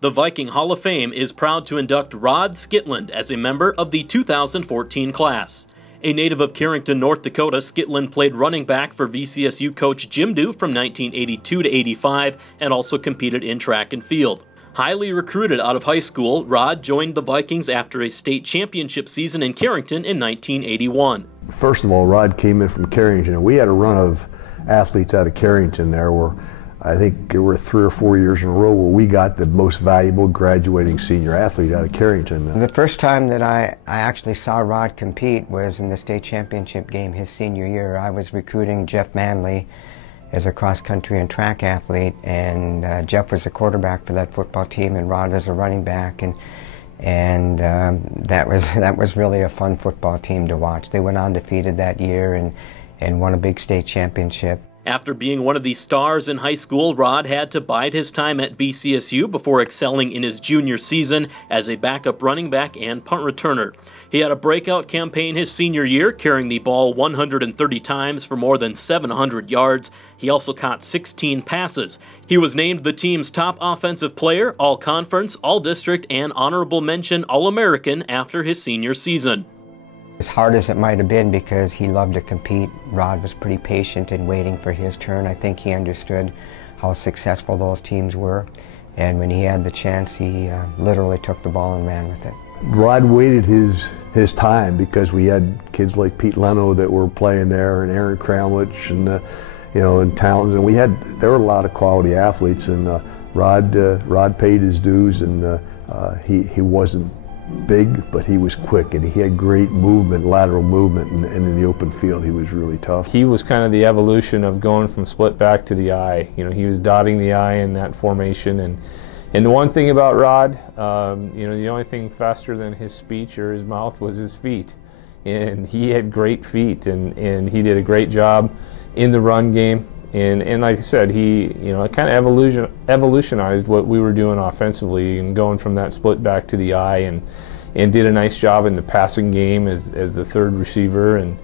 The Viking Hall of Fame is proud to induct Rod Skytland as a member of the 2014 class. A native of Carrington, North Dakota, Skytland played running back for VCSU coach Jim Dew from 1982 to 85 and also competed in track and field. Highly recruited out of high school, Rod joined the Vikings after a state championship season in Carrington in 1981. First of all, Rod came in from Carrington, and we had a run of athletes out of Carrington there where I think there were 3 or 4 years in a row where we got the most valuable graduating senior athlete out of Carrington. The first time that I actually saw Rod compete was in the state championship game his senior year. I was recruiting Jeff Manley as a cross-country and track athlete, and Jeff was the quarterback for that football team and Rod was a running back, and that was really a fun football team to watch. They went undefeated that year and won a big state championship. After being one of the stars in high school, Rod had to bide his time at VCSU before excelling in his junior season as a backup running back and punt returner. He had a breakout campaign his senior year, carrying the ball 130 times for more than 700 yards. He also caught 16 passes. He was named the team's top offensive player, all-conference, all-district, and honorable mention All-American after his senior season. As hard as it might have been, because he loved to compete, Rod was pretty patient in waiting for his turn. I think he understood how successful those teams were, and when he had the chance, he literally took the ball and ran with it. Rod waited his time because we had kids like Pete Leno that were playing there, and Aaron Kramlich, and and Towns, and there were a lot of quality athletes, and Rod paid his dues, and he wasn't big, but he was quick, and he had great movement, lateral movement, and in the open field he was really tough. He was kind of the evolution of going from split back to the I. He was dotting the I in that formation, and the one thing about Rod, the only thing faster than his speech or his mouth was his feet, and he had great feet, and he did a great job in the run game. And like I said, he kind of evolutionized what we were doing offensively, and going from that split back to the I, and did a nice job in the passing game as the third receiver, and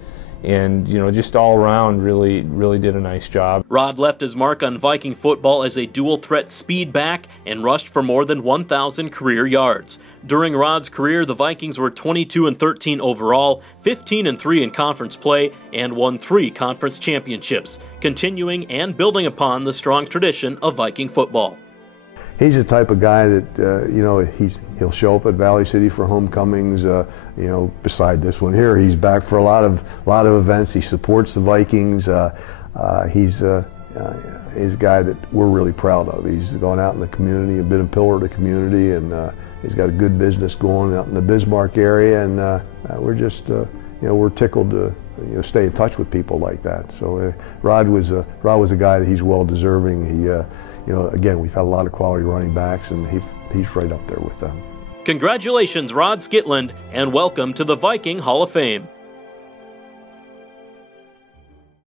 just all around really did a nice job. Rod left his mark on Viking football as a dual threat speed back and rushed for more than 1,000 career yards. During Rod's career, the Vikings were 22-13 overall, 15-3 in conference play, and won 3 conference championships, continuing and building upon the strong tradition of Viking football. He's the type of guy that he'll show up at Valley City for homecomings. Beside this one here, he's back for a lot of events. He supports the Vikings. He's a guy that we're really proud of. He's gone out in the community and been a pillar of the community, and he's got a good business going out in the Bismarck area, and we're just we're tickled to stay in touch with people like that. So Rod was a guy that he's well deserving. He again, we've had a lot of quality running backs, and he's right up there with them. Congratulations, Rod Skytland, and welcome to the Viking Hall of Fame.